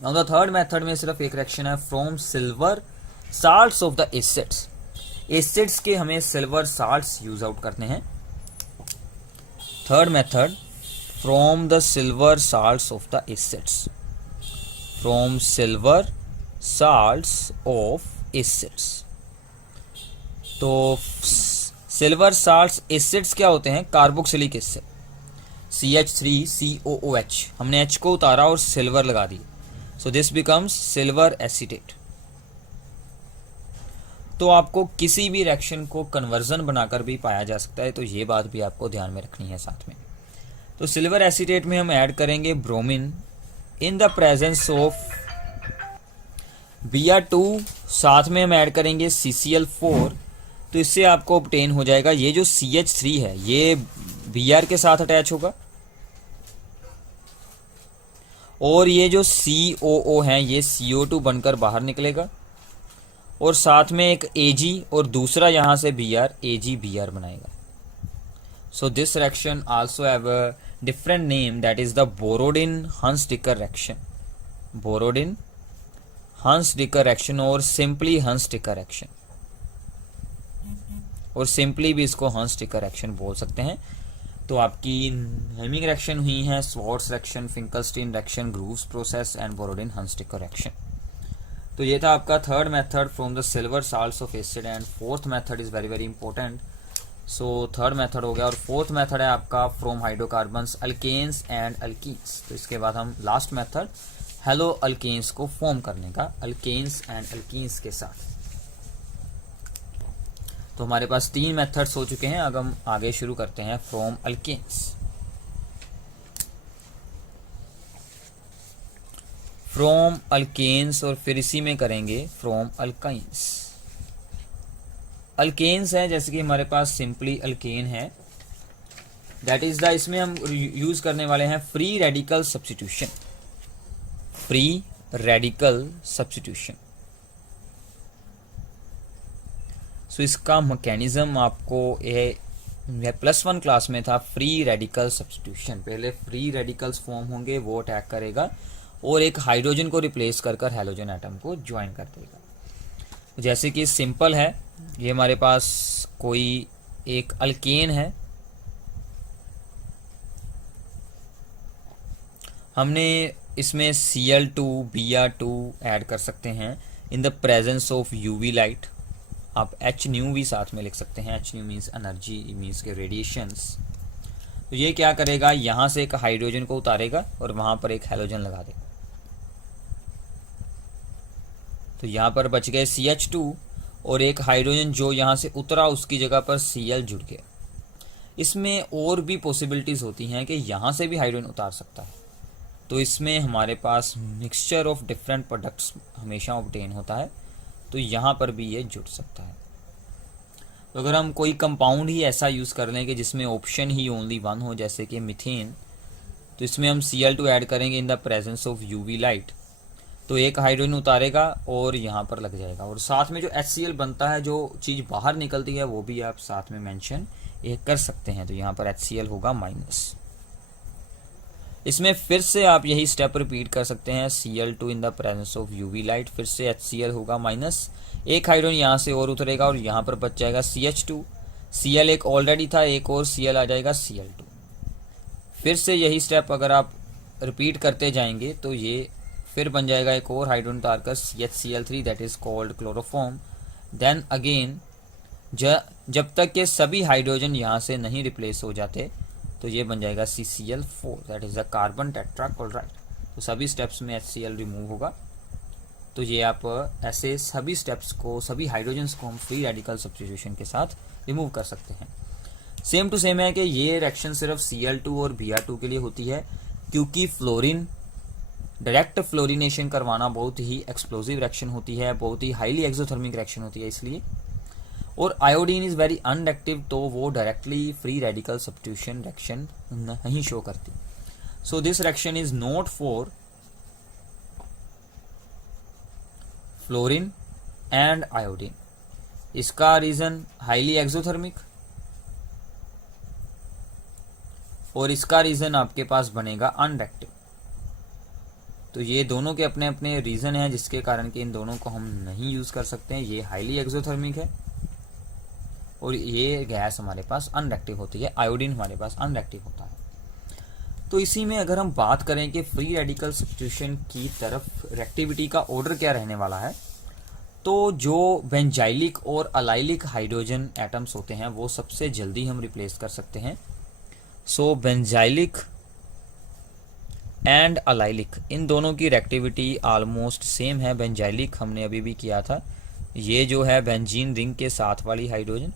Now the third method में सिर्फ एक रिएक्शन है, from silver salts of the acids. Acids के हमें सिल्वर साल्ट्स यूज आउट करने हैं। Third method, from the silver salts of the acids, from silver salts of acids. तो silver salts acids क्या होते हैं? कार्बोक्सिलिक एसिड, CH3COOH, हमने H को उतारा और सिल्वर लगा दी, so this becomes silver acetate. तो आपको किसी भी रिएक्शन को कन्वर्जन बनाकर भी पाया जा सकता है, तो ये बात भी आपको ध्यान में रखनी है साथ में। तो सिल्वर एसीटेट में हम ऐड करेंगे bromine in the presence of Br2, साथ में हम ऐड करेंगे CCl4। तो इससे आपको ऑब्टेन हो जाएगा, ये जो CH3 है ये Br के साथ अटैच होगा और ये जो COO है ये CO2 बनकर बाहर निकलेगा और साथ में एक Ag और दूसरा यहां से Br, AgBr बनाएगा। So this reaction also have a different name, that is the Borodin Hunsdiecker reaction, Borodin Hunsdiecker reaction और सिंपली हंस-डिकर रिएक्शन, और सिंपली भी इसको हंस-डिकर रिएक्शन बोल सकते हैं। तो आपकी हेमिंग रिएक्शन हुई है, Swarts reaction, Finkelstein reaction, Groves process and Borodin Hunsdiecker reaction. तो ये था आपका third method, from the silver salts of acid. And fourth method is very very important. So third method हो गया और फोर्थ मेथड है आपका from hydrocarbons, alkanes and alkenes. तो इसके बाद हम लास्ट मेथड हेलो अल्केन्स को फॉर्म करने का, अल्केन्स एंड अल्कीन्स के साथ। तो हमारे पास 3 मेथड्स हो चुके हैं। अब हम आगे शुरू करते हैं फ्रॉम अल्केन्स। फ्रॉम अल्केन्स और फिर इसी में करेंगे फ्रॉम अल्काइंस। अल्केन्स है जैसे कि हमारे पास सिंपली अल्केन है, दैट इज द, इसमें हम यूज करने वाले हैं free radical substitution, free radical substitution. So इसका मैकेनिज्म आपको ये +1 क्लास में था, फ्री रेडिकल सब्स्टिट्यूशन। पहले फ्री रेडिकल्स फॉर्म होंगे, वो अटैक करेगा और एक हाइड्रोजन को रिप्लेस कर हेलोजन एटम को ज्वाइन कर देगा। जैसे कि सिंपल है, ये हमारे पास कोई एक अल्केन है, हमने इसमें Cl2 Br2 ऐड कर सकते हैं in the presence of UV light. आप Hν भी साथ में लिख सकते हैं, Hν मीन्स एनर्जी, मीन्स के रेडिएशंस। तो ये क्या करेगा, यहां से एक हाइड्रोजन को उतारेगा और वहां पर एक हेलोजन लगा देगा। तो यहां पर बच गए CH2 और एक हाइड्रोजन जो यहां से उतरा उसकी जगह पर Cl जुड़ गया। इसमें और भी पॉसिबिलिटीज होती हैं कि यहां से भी हाइड्रोजन उतार सकता है, तो इसमें हमारे पास मिक्सचर ऑफ डिफरेंट प्रोडक्ट्स हमेशा ऑब्टेन होता है, तो यहाँ पर भी ये जुड़ सकता है। तो अगर हम कोई कंपाउंड ही ऐसा यूज़ कर लें कि जिसमें ऑप्शन ही ओनली 1 हो, जैसे कि मीथेन, तो इसमें हम Cl2 ऐड करेंगे in the presence of UV light, तो एक हाइड्रोजन उतारेगा और यहाँ पर लग जाएगा, और साथ में जो HCl बनता है, जो चीज़ बाहर निकलती है, वो भी आप साथ में मेंशन ये कर सकते हैं। तो यहाँ पर HCl होगा माइनस। इसमें फिर से आप यही स्टेप रिपीट कर सकते हैं, Cl2 in the presence of UV light, फिर से HCl होगा माइनस, एक हाइड्रोजन यहाँ से और उतरेगा और यहाँ पर बच जाएगा CH2, Cl एक ऑलरेडी था, एक और Cl आ जाएगा Cl2। फिर से यही स्टेप अगर आप रिपीट करते जाएंगे तो ये फिर बन जाएगा एक और हाइड्रोजन उतारकर CHCl3, that is called chloroform. Then again जब तक के सभी हाइड्रोजन यहाँ से नहीं रिप्लेस हो जाते तो ये बन जाएगा CCl4, that is the carbon tetrachloride. तो सभी स्टेप्स में HCl रिमूव होगा। तो ये आप ऐसे सभी स्टेप्स को, सभी हाइड्रोजन्स को हम फ्री रेडिकल सब्स्टिट्यूशन के साथ रिमूव कर सकते हैं। सेम टू सेम है कि ये रिएक्शन सिर्फ Cl2 और Br2 के लिए होती है, क्योंकि फ्लोरीन डायरेक्ट फ्लोरिनेशन करवाना बहुत ही एक्सप्लोजिव रिएक्शन होती है, बहुत ही हाईली एक्सोथर्मिक रिएक्शन होती है इसलिए। और आयोडीन इज वेरी अनएक्टिव, तो वो directly free radical substitution reaction नहीं शो करती। सो this reaction is not for fluorine and iodine. इसका रीजन हाईली एक्सोथर्मिक, और इसका रीजन आपके पास बनेगा अनरिएक्टिव। तो ये दोनों के अपने अपने रीज़न हैं जिसके कारण कि इन दोनों को हम नहीं यूज़ कर सकते हैं। ये हाईली एक्सोथर्मिक है और ये गैस हमारे पास अनरिएक्टिव होती है, आयोडीन हमारे पास अनरिएक्टिव होता है। तो इसी में अगर हम बात करें कि फ्री रेडिकल सब्स्टिट्यूशन की तरफ रिएक्टिविटी का ऑर्डर क्या रहने वाला है, तो जो बेंजाइलिक और अलाइलिक हाइड्रोजन एटम्स होते हैं वो सबसे जल्दी हम रिप्लेस कर सकते हैं। सो बेंजाइलिक एंड अलाइलिक इन दोनों की रिएक्टिविटी ऑलमोस्ट सेम है। बेंजाइलिक हमने अभी भी किया था, ये जो है बेंजीन रिंग के साथ वाली हाइड्रोजन,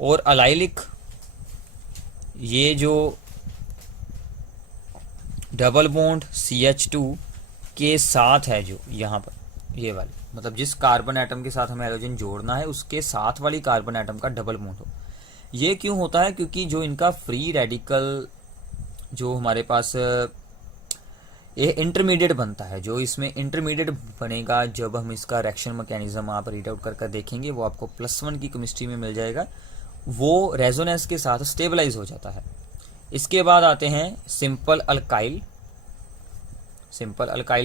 और अलाइलिक ये जो डबल बॉन्ड CH2 के साथ है, जो यहाँ पर ये वाली, मतलब जिस कार्बन एटम के साथ हमें हाइड्रोजन जोड़ना है उसके साथ वाली कार्बन एटम का डबल बॉन्ड हो। ये क्यों होता है? क्योंकि जो इनका फ्री रेडिकल जो हमारे पास ये इंटरमीडिएट बनता है, जो इसमें इंटरमीडिएट बनेगा जब हम इसका रिएक्शन मैकेनिज्म आप रीड आउट कर देखेंगे, वो आपको +1 की केमिस्ट्री में मिल जाएगा। वो रेजोनेंस के साथ स्टेबलाइज हो जाता है। इसके बाद आते हैं सिंपल अल्काइल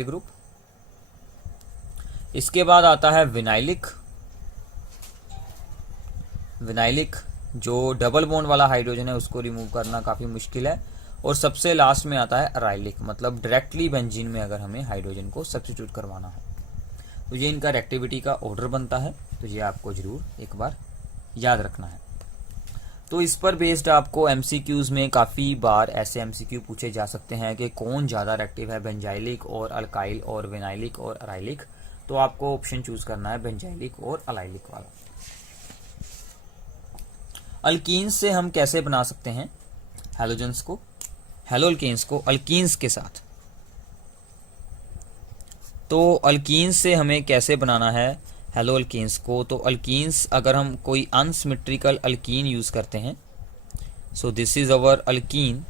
ग्रुप। इसके बाद आता है विनाइलिक जो डबल बॉन्ड वाला हाइड्रोजन है उसको रिमूव करना काफी मुश्किल है। और सबसे लास्ट में आता है अराइलिक, मतलब डायरेक्टली बेंजीन में अगर हमें हाइड्रोजन को सब्स्टिट्यूट करवाना है। तो ये इनका रिएक्टिविटी का ऑर्डर बनता है, तो ये आपको जरूर एक बार याद रखना है। तो इस पर बेस्ड आपको MCQs में काफ़ी बार ऐसे MCQ पूछे जा सकते हैं कि कौन ज़्यादा रिएक्टिव है, बेंजाइलिक और अल्काइल और विनाइलिक और अराइलिक। तो आपको ऑप्शन चूज करना है बेंजाइलिक और अलाइलिक वाला। अल्कीन्स से हम कैसे बना सकते हैं हेलोअल्केन्स को अल्कीन्स के साथ? तो अल्कीन्स से हमें कैसे बनाना है हेलोअल्केन्स को? तो अल्कीन्स अगर हम कोई अनसिमेट्रिकल अल्कीन यूज करते हैं, सो दिस इज अवर अल्कीन,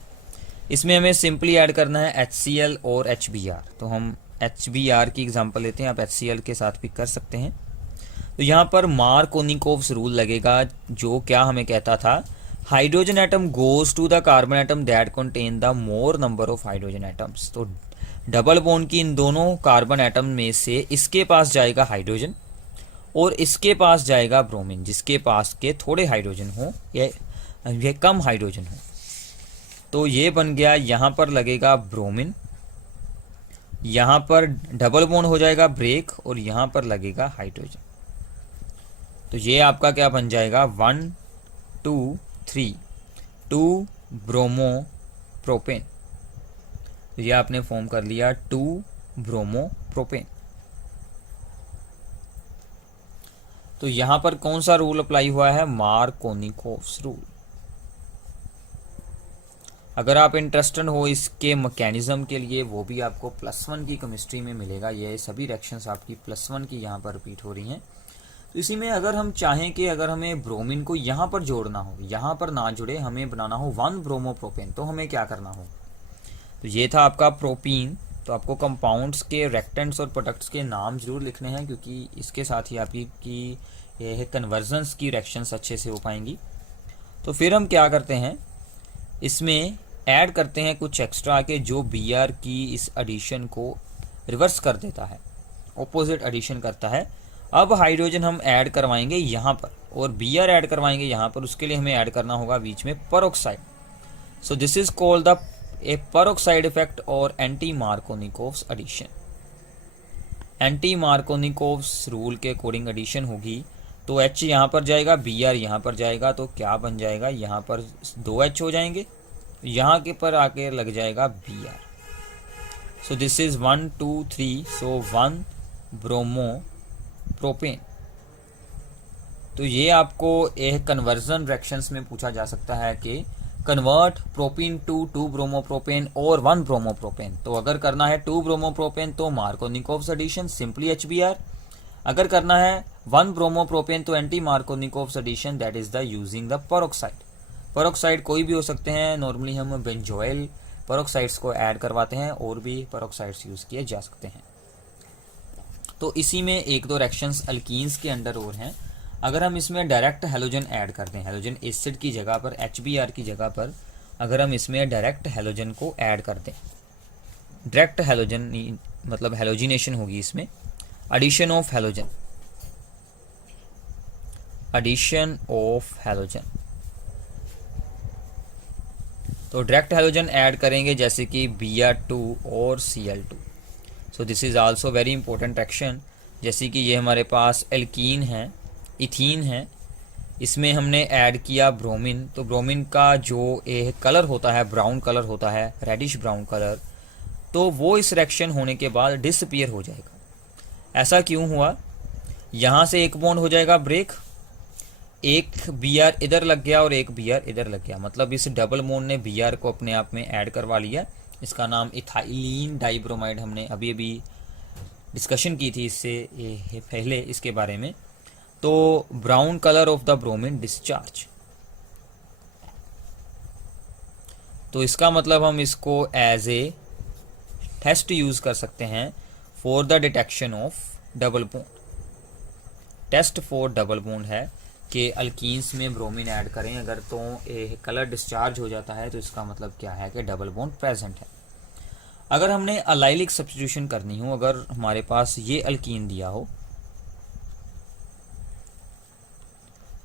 इसमें हमें सिंपली ऐड करना है HCl और HBr। तो हम HBr की एग्जांपल लेते हैं, आप HCl के साथ भी कर सकते हैं। तो यहाँ पर मार्कोनिकोव्स रूल लगेगा, जो क्या हमें कहता था, hydrogen atom goes to the carbon atom that contain the more number of hydrogen atoms. तो डबल बॉन्ड की इन दोनों कार्बन एटम में से इसके पास जाएगा हाइड्रोजन और इसके पास जाएगा ब्रोमीन, जिसके पास के थोड़े हाइड्रोजन हो या कम हाइड्रोजन हो। तो ये बन गया, यहाँ पर लगेगा ब्रोमीन, यहाँ पर डबल बॉन्ड हो जाएगा ब्रेक और यहाँ पर लगेगा हाइड्रोजन। तो ये आपका क्या बन जाएगा 1 2 3 2 ब्रोमो प्रोपेन। तो ये आपने फॉर्म कर लिया 2 ब्रोमो प्रोपेन। तो यहां पर कौन सा रूल अप्लाई हुआ है? Markovnikov's rule. अगर आप इंटरेस्टेड हो इसके मैकेनिज्म के लिए, वो भी आपको +1 की केमिस्ट्री में मिलेगा। ये सभी रिएक्शंस आपकी +1 की यहाँ पर रिपीट हो रही हैं। तो इसी में अगर हम चाहें कि अगर हमें ब्रोमीन को यहाँ पर जोड़ना हो, यहाँ पर ना जुड़े, हमें बनाना हो 1 ब्रोमो प्रोपेन, तो हमें क्या करना हो? तो ये था आपका प्रोपीन। तो आपको कंपाउंड्स के रिएक्टेंट्स और प्रोडक्ट्स के नाम जरूर लिखने हैं, क्योंकि इसके साथ ही आपकी ये कन्वर्जन्स की रिएक्शंस अच्छे से हो पाएंगी। तो फिर हम क्या करते हैं, इसमें ऐड करते हैं कुछ एक्स्ट्रा के जो Br की इस एडिशन को रिवर्स कर देता है, ऑपोजिट एडिशन करता है। अब हाइड्रोजन हम ऐड करवाएंगे यहाँ पर और Br ऐड करवाएंगे यहाँ पर। उसके लिए हमें ऐड करना होगा बीच में peroxide. So this is called the a peroxide effect और anti Markovnikov's addition. Anti Markovnikov's rule के अकॉर्डिंग एडिशन होगी तो H यहाँ पर जाएगा, Br यहाँ पर जाएगा, तो क्या बन जाएगा, यहाँ पर 2 H हो जाएंगे, यहाँ के पर आके लग जाएगा Br। So this is 1 2 3, so 1 bromo propane. तो ये आपको एक कन्वर्जन रिएक्शंस में पूछा जा सकता है कि convert propene to 2 bromo propane और 1 ब्रोमो प्रोपेन। तो अगर करना है 2 ब्रोमो प्रोपेन तो मार्कोनिकोव्स एडिशन सिंपली HBr। अगर करना है 1 ब्रोमो प्रोपेन तो anti Markovnikov's addition, that is the using the peroxide. Peroxide कोई भी हो सकते हैं, नॉर्मली हम बेंजोइल पेरोक्साइड्स को ऐड करवाते हैं और भी पेरोक्साइड्स यूज किए जा सकते हैं। तो इसी में 1-2 रिएक्शंस अल्कीन्स के अंडर और हैं। अगर हम इसमें डायरेक्ट हेलोजन ऐड कर दें, हेलोजन एसिड की जगह पर HBr की जगह पर अगर हम इसमें डायरेक्ट हेलोजन को ऐड कर दें, डायरेक्ट हैलोजन मतलब हैलोजिनेशन होगी इसमें, addition of halogen, addition of halogen. तो डायरेक्ट हैलोजन ऐड करेंगे जैसे कि Br2 और Cl2। So this is also very important reaction. जैसे कि ये हमारे पास एल्कीन है, इथीन है, इसमें हमने ऐड किया ब्रोमीन। तो ब्रोमीन का जो एक कलर होता है, ब्राउन कलर होता है, रेडिश ब्राउन कलर, तो वो इस रिएक्शन होने के बाद डिसअपीयर हो जाएगा। ऐसा क्यों हुआ? यहाँ से एक बॉन्ड हो जाएगा ब्रेक, एक Br इधर लग गया और एक Br इधर लग गया, मतलब इस डबल बॉन्ड ने Br को अपने आप में ऐड करवा लिया। इसका नाम इथाइलिन डाइब्रोमाइड, हमने अभी अभी डिस्कशन की थी इससे पहले इसके बारे में। तो brown colour of the bromine discharge, तो इसका मतलब हम इसको एज ए टेस्ट यूज कर सकते हैं for the detection of double bond. Test for double bond है कि अल्कीन्स में ब्रोमीन ऐड करें अगर तो कलर डिस्चार्ज हो जाता है, तो इसका मतलब क्या है कि डबल बॉन्ड प्रेजेंट है। अगर हमने अलाइलिक सब्स्टिट्यूशन करनी हो, अगर हमारे पास ये अल्कीन दिया हो,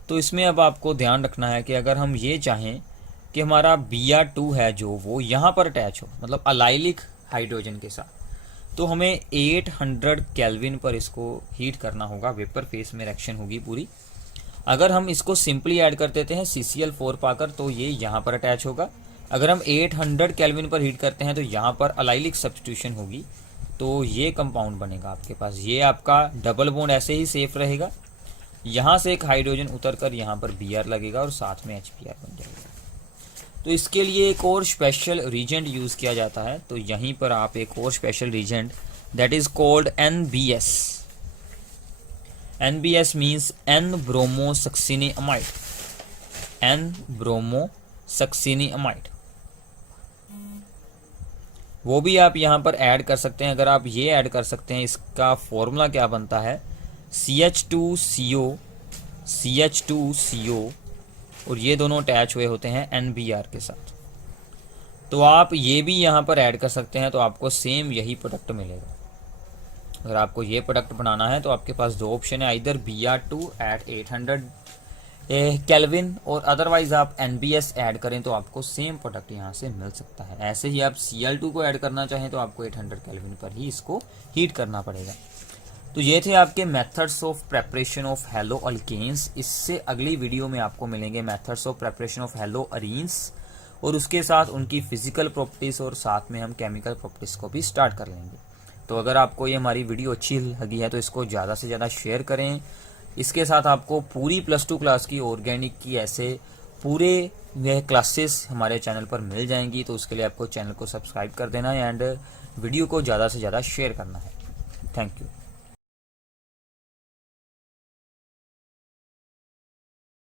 तो इसमें अब आपको ध्यान रखना है कि अगर हम ये चाहें कि हमारा Br2 है जो वो यहाँ पर अटैच हो, मतलब अलाइलिक हाइड्रोजन के साथ, तो हमें 800 केल्विन पर इसको हीट करना होगा। वेपर फेस में रिएक्शन होगी पूरी। अगर हम इसको सिंपली ऐड कर देते हैं CCl4 पाकर, तो ये यहाँ पर अटैच होगा। अगर हम 800 केल्विन पर हीट करते हैं तो यहाँ पर अलाइलिक सब्स्टिट्यूशन होगी, तो ये कंपाउंड बनेगा आपके पास। ये आपका डबल बॉन्ड ऐसे ही सेफ रहेगा, यहाँ से एक हाइड्रोजन उतरकर यहाँ पर Br लगेगा और साथ में HBr बन जाएगा। तो इसके लिए एक और स्पेशल रीजेंट यूज़ किया जाता है। तो यहीं पर आप एक और special reagent, that is called NBS। NBS means N bromosuccinimide, N bromosuccinimide. वो भी आप यहाँ पर ऐड कर सकते हैं। अगर आप ये ऐड कर सकते हैं, इसका फॉर्मूला क्या बनता है, CH2CO, CH2CO, और ये दोनों अटैच हुए होते हैं NBr के साथ। तो आप ये भी यहाँ पर ऐड कर सकते हैं, तो आपको सेम यही प्रोडक्ट मिलेगा। अगर आपको ये प्रोडक्ट बनाना है तो आपके पास दो ऑप्शन है, इधर Br2 एट 800 केल्विन और अदरवाइज आप NBS ऐड करें तो आपको सेम प्रोडक्ट यहाँ से मिल सकता है। ऐसे ही आप Cl2 को ऐड करना चाहें तो आपको 800 केल्विन पर ही इसको हीट करना पड़ेगा। तो ये थे आपके methods of preparation of halo alkanes. इससे अगली वीडियो में आपको मिलेंगे methods of preparation of halo arenes, और उसके साथ उनकी फिजिकल प्रॉपर्टीज और साथ में हम केमिकल प्रॉपर्टीज को भी स्टार्ट कर लेंगे। तो अगर आपको ये हमारी वीडियो अच्छी लगी है तो इसको ज़्यादा से ज़्यादा शेयर करें। इसके साथ आपको पूरी +2 क्लास की ऑर्गेनिक की ऐसे पूरे यह क्लासेस हमारे चैनल पर मिल जाएंगी। तो उसके लिए आपको चैनल को सब्सक्राइब कर देना है एंड वीडियो को ज़्यादा से ज़्यादा शेयर करना है। Thank you.